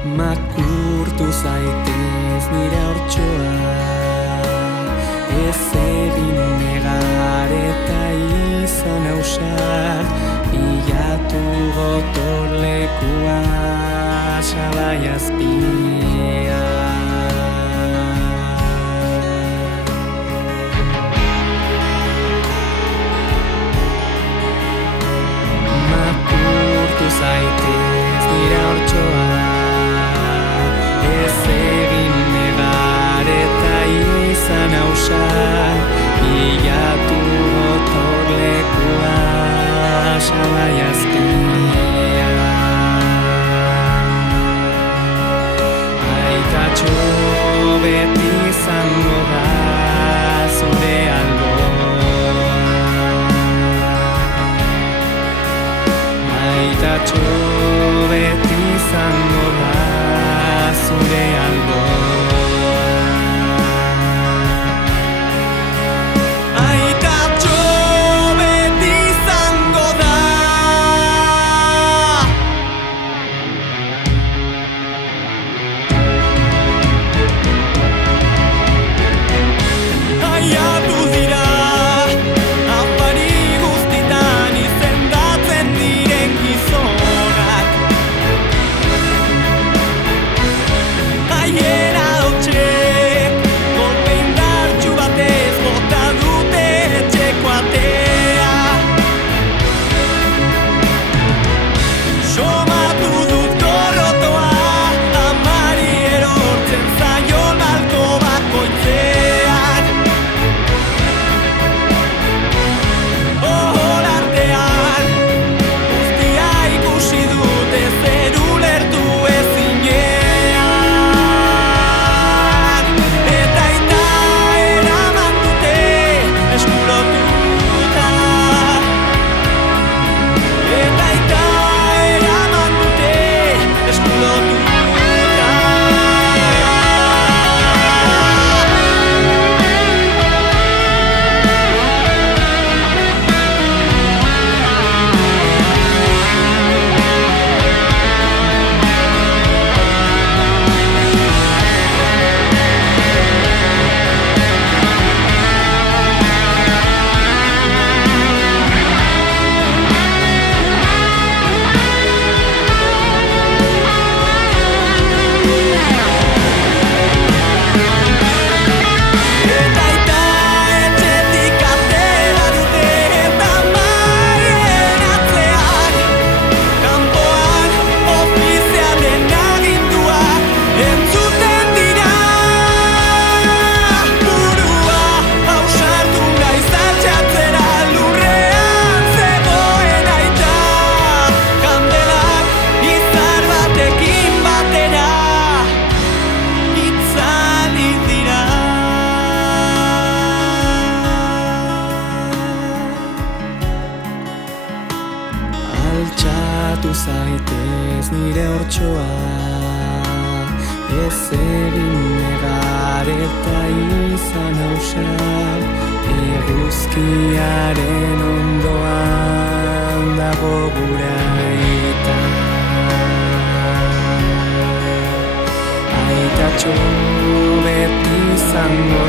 Makurtu zaitez nire hortxoa, ez egin negar eta izan ausar, bilatu gotorlekua sabai azpia. Makurtu zaitez nire hortxoa, ez egin negar eta izan ausar, bilatu gotorlekua sabai azpia. Aitatxo beti izango da zure alboan, aitatxo beti izango da zure alboan. Aitatxo beti izango da. Aiatu dira afari guztitan izendatzen diren gizonak, haien ahotxek kolpe indartsu batez bota dute etxeko atea. Somatu dut gorrotoa, amari erortzen zaion malko bakoitzean. Ohol artean, guztia ikusi dute zer ulertu ezinean. Eta aita eraman dute eskulotuta, eta aita eraman dute eskulotuta. Eta aita etxetik atera dute eta maien atzean, kanpoan ofizialen aginduak entzuten dira. Burua ausartu naiz altxatzera, lurrean zegoen aita, kandelak izar batekin batera itzali dira. Altxatu zaitez nire hortxoa, ez egin negar eta izan ausar, eguzkiaren ondoan dago gure aita. Aitatxo beti izango